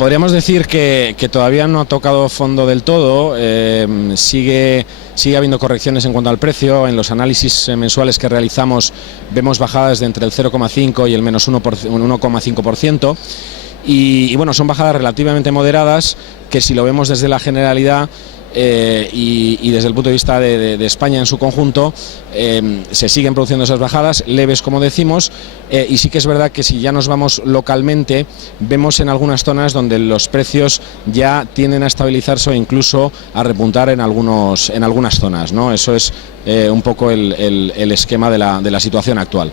podríamos decir que todavía no ha tocado fondo del todo, sigue habiendo correcciones en cuanto al precio. En los análisis mensuales que realizamos vemos bajadas de entre el 0,5 y el menos 1,5%. Y bueno, son bajadas relativamente moderadas que, si lo vemos desde la generalidad y desde el punto de vista de España en su conjunto, se siguen produciendo esas bajadas leves, como decimos, y sí que es verdad que si ya nos vamos localmente, vemos en algunas zonas donde los precios ya tienden a estabilizarse o incluso a repuntar en algunas zonas, ¿no? Eso es un poco el esquema de la situación actual.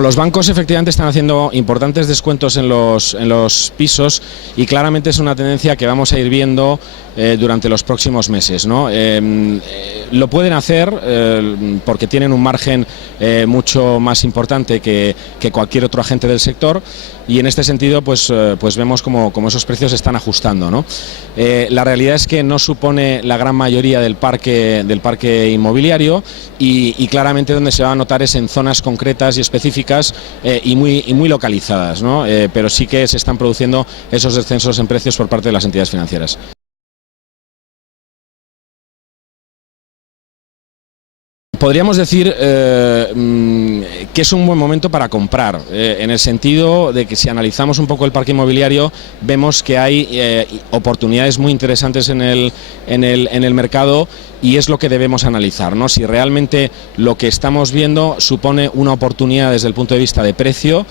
Los bancos efectivamente están haciendo importantes descuentos en los pisos, y claramente es una tendencia que vamos a ir viendo durante los próximos meses, ¿no? Lo pueden hacer porque tienen un margen mucho más importante que cualquier otro agente del sector, y en este sentido pues vemos como esos precios se están ajustando, ¿no? La realidad es que no supone la gran mayoría del parque inmobiliario, y claramente donde se va a notar es en zonas concretas y específicas y muy localizadas, ¿no? Pero sí que se están produciendo esos descensos en precios por parte de las entidades financieras. Podríamos decir que es un buen momento para comprar, en el sentido de que, si analizamos un poco el parque inmobiliario, vemos que hay oportunidades muy interesantes en el mercado, y es lo que debemos analizar, ¿no? Si realmente lo que estamos viendo supone una oportunidad desde el punto de vista de precio,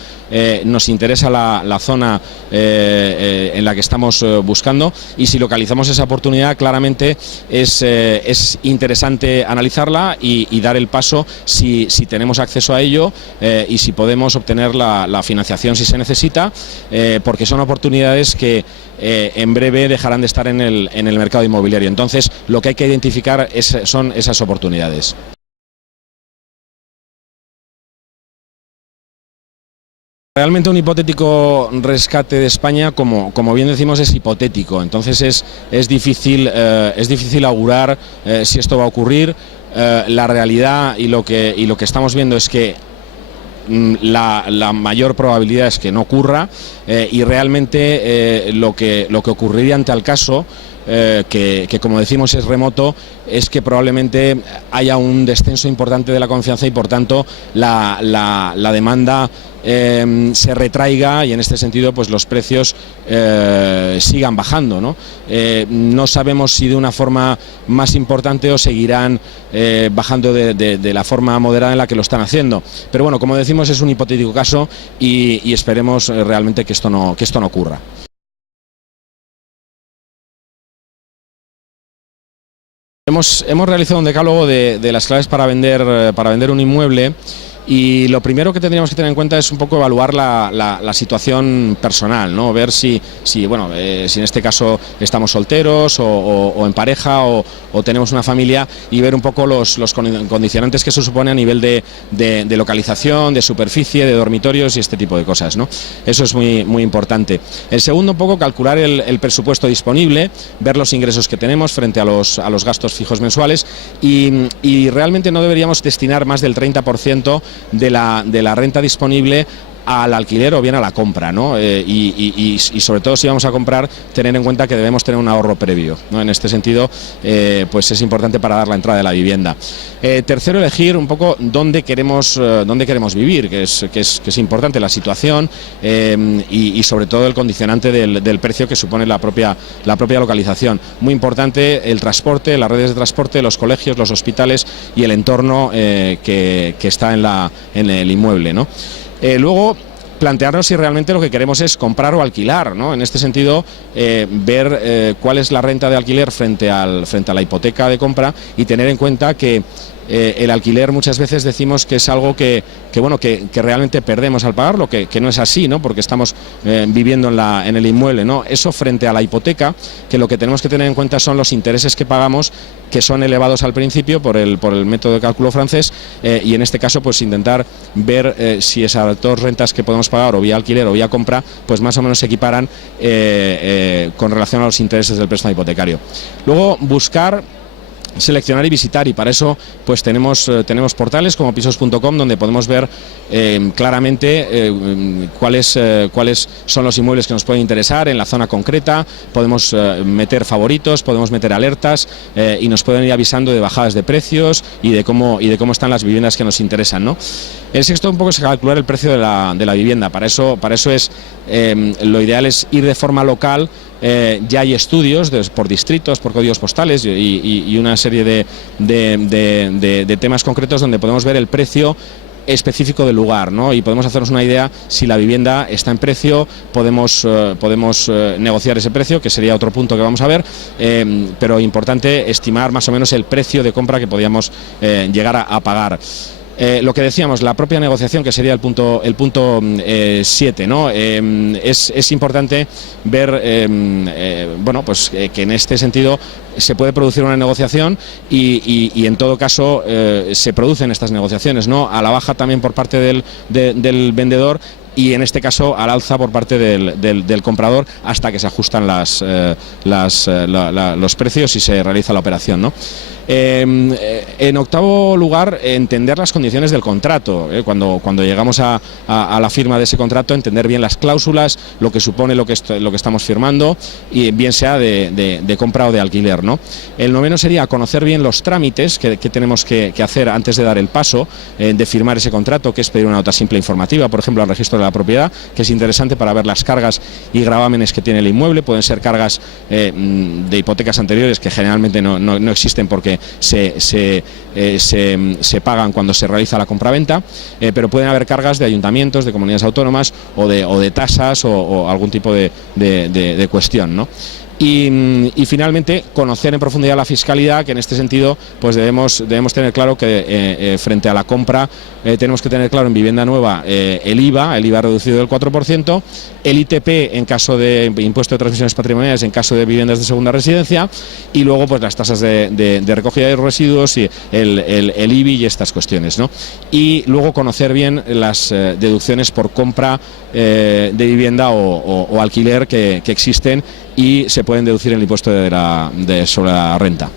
nos interesa la zona en la que estamos buscando, y si localizamos esa oportunidad, claramente es interesante analizarla y dar el paso si tenemos acceso a ello, y si podemos obtener la financiación si se necesita, porque son oportunidades que en breve dejarán de estar en el mercado inmobiliario. Entonces, lo que hay que identificar son esas oportunidades. Realmente un hipotético rescate de España, como bien decimos, es hipotético. Entonces es difícil augurar si esto va a ocurrir. La realidad y lo que estamos viendo es que la mayor probabilidad es que no ocurra, y realmente lo que ocurriría ante el caso, que como decimos es remoto, es que probablemente haya un descenso importante de la confianza, y por tanto la demanda se retraiga, y en este sentido pues los precios sigan bajando, ¿no? No sabemos si de una forma más importante o seguirán bajando de la forma moderada en la que lo están haciendo, pero bueno, como decimos, es un hipotético caso, y esperemos realmente que esto no ocurra. Hemos realizado un decálogo de las claves para vender un inmueble, y lo primero que tendríamos que tener en cuenta es un poco evaluar la situación personal, ¿no? Ver si en este caso estamos solteros o en pareja o tenemos una familia, y ver un poco los condicionantes que se supone a nivel de localización, de superficie, de dormitorios y este tipo de cosas, ¿no? Eso es muy importante. El segundo, un poco calcular el presupuesto disponible, ver los ingresos que tenemos frente a los gastos fijos mensuales, y realmente no deberíamos destinar más del 30% de la renta disponible al alquiler o bien a la compra, ¿no? Y sobre todo, si vamos a comprar, tener en cuenta que debemos tener un ahorro previo, ¿no? En este sentido, pues es importante para dar la entrada de la vivienda. Tercero, elegir un poco dónde queremos vivir, que es importante la situación, y sobre todo el condicionante del precio que supone la propia localización. Muy importante el transporte, las redes de transporte, los colegios, los hospitales y el entorno que está en el inmueble, ¿no? Luego, plantearnos si realmente lo que queremos es comprar o alquilar, ¿no? En este sentido, ver cuál es la renta de alquiler frente a la hipoteca de compra, y tener en cuenta que el alquiler muchas veces decimos que es algo que realmente perdemos al pagarlo, que no es así, ¿no? Porque estamos viviendo en el inmueble, ¿no? Eso frente a la hipoteca, que lo que tenemos que tener en cuenta son los intereses que pagamos, que son elevados al principio por el método de cálculo francés, y en este caso pues intentar ver si esas dos rentas que podemos pagar, o vía alquiler o vía compra, pues más o menos se equiparan con relación a los intereses del préstamo hipotecario. Luego, buscar seleccionar y visitar, y para eso pues tenemos portales como pisos.com, donde podemos ver claramente cuáles son los inmuebles que nos pueden interesar en la zona concreta. Podemos meter favoritos, podemos meter alertas y nos pueden ir avisando de bajadas de precios y de cómo están las viviendas que nos interesan, ¿no? El sexto un poco es calcular el precio de la vivienda. Para eso es lo ideal es ir de forma local. Ya hay estudios por distritos, por códigos postales y una serie de temas concretos donde podemos ver el precio específico del lugar, ¿no? Y podemos hacernos una idea si la vivienda está en precio. Podemos negociar ese precio, que sería otro punto que vamos a ver, pero importante estimar más o menos el precio de compra que podíamos llegar a pagar. Lo que decíamos, la propia negociación, que sería el punto 7, ¿no? Es importante ver bueno, pues que en este sentido se puede producir una negociación y en todo caso se producen estas negociaciones, ¿no? A la baja también por parte del vendedor, y en este caso al alza por parte del comprador, hasta que se ajustan los precios y se realiza la operación, ¿no? En octavo lugar, entender las condiciones del contrato. Cuando llegamos a la firma de ese contrato, entender bien las cláusulas, lo que supone lo que estamos firmando, y bien sea de compra o de alquiler, ¿no? El noveno sería conocer bien los trámites que tenemos que hacer antes de dar el paso de firmar ese contrato, que es pedir una nota simple informativa, por ejemplo, al registro de la propiedad, que es interesante para ver las cargas y gravámenes que tiene el inmueble. Pueden ser cargas de hipotecas anteriores, que generalmente no existen porque se pagan cuando se realiza la compraventa, pero pueden haber cargas de ayuntamientos, de comunidades autónomas o de tasas o algún tipo de cuestión, ¿no? Y finalmente conocer en profundidad la fiscalidad, que en este sentido pues debemos tener claro que frente a la compra tenemos que tener claro en vivienda nueva el IVA reducido del 4%, el ITP en caso de impuesto de transmisiones patrimoniales en caso de viviendas de segunda residencia, y luego pues las tasas de recogida de residuos y el IBI y estas cuestiones, ¿no? Y luego conocer bien las deducciones por compra de vivienda o alquiler que existen y se pueden deducir el impuesto sobre la renta.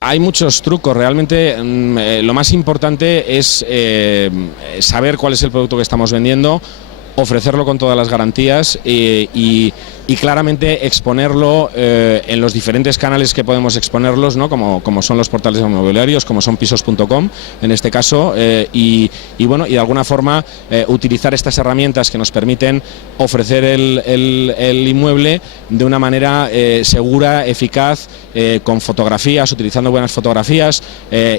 Hay muchos trucos, realmente lo más importante es saber cuál es el producto que estamos vendiendo, ofrecerlo con todas las garantías y claramente exponerlo en los diferentes canales que podemos exponerlos, ¿no? Como son los portales inmobiliarios, como son pisos.com en este caso, y bueno, y de alguna forma utilizar estas herramientas que nos permiten ofrecer el inmueble de una manera segura, eficaz, con fotografías, utilizando buenas fotografías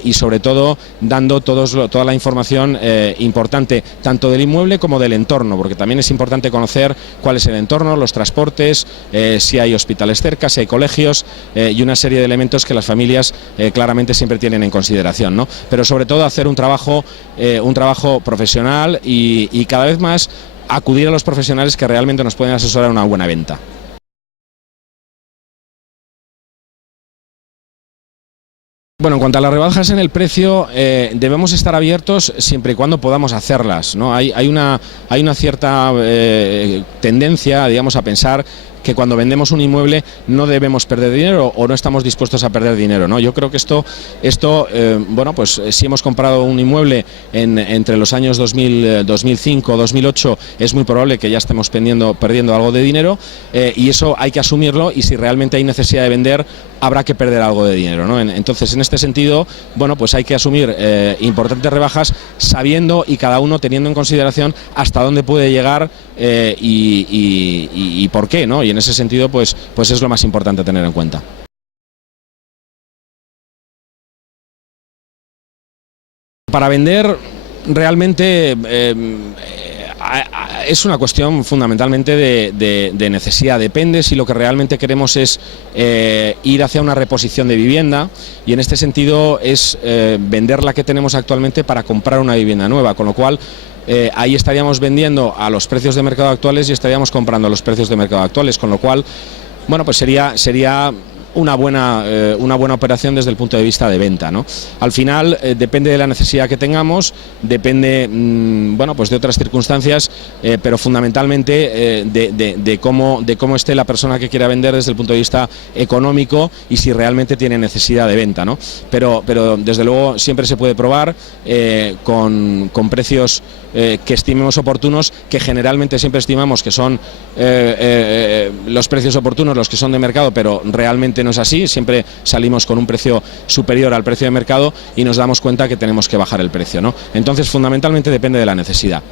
y sobre todo dando toda la información importante tanto del inmueble como del entorno, porque también es importante conocer cuál es el entorno, los transportes, si hay hospitales cerca, si hay colegios y una serie de elementos que las familias claramente siempre tienen en consideración, ¿no? Pero sobre todo hacer un trabajo profesional y cada vez más acudir a los profesionales que realmente nos pueden asesorar una buena venta. Bueno, en cuanto a las rebajas en el precio, debemos estar abiertos siempre y cuando podamos hacerlas, ¿no? Hay una cierta tendencia, digamos, a pensar que cuando vendemos un inmueble no debemos perder dinero o no estamos dispuestos a perder dinero, ¿no? Yo creo que esto bueno, pues si hemos comprado un inmueble entre los años 2005, 2008, es muy probable que ya estemos perdiendo algo de dinero, y eso hay que asumirlo, y si realmente hay necesidad de vender, habrá que perder algo de dinero, ¿no? Entonces, en este sentido, bueno, pues hay que asumir importantes rebajas, sabiendo y cada uno teniendo en consideración hasta dónde puede llegar y por qué, ¿no? Y en ese sentido, pues es lo más importante a tener en cuenta. Para vender, realmente es una cuestión fundamentalmente de necesidad. Depende si lo que realmente queremos es ir hacia una reposición de vivienda, y en este sentido es vender la que tenemos actualmente para comprar una vivienda nueva, con lo cual ahí estaríamos vendiendo a los precios de mercado actuales y estaríamos comprando a los precios de mercado actuales, con lo cual, bueno, pues sería una buena operación desde el punto de vista de venta, ¿no? Al final depende de la necesidad que tengamos, depende bueno, pues de otras circunstancias, pero fundamentalmente de cómo esté la persona que quiera vender desde el punto de vista económico y si realmente tiene necesidad de venta, ¿no? Pero desde luego siempre se puede probar con precios que estimemos oportunos, que generalmente siempre estimamos que son los precios oportunos los que son de mercado, pero realmente no es así. Siempre salimos con un precio superior al precio de mercado y nos damos cuenta que tenemos que bajar el precio, ¿no? Entonces fundamentalmente depende de la necesidad.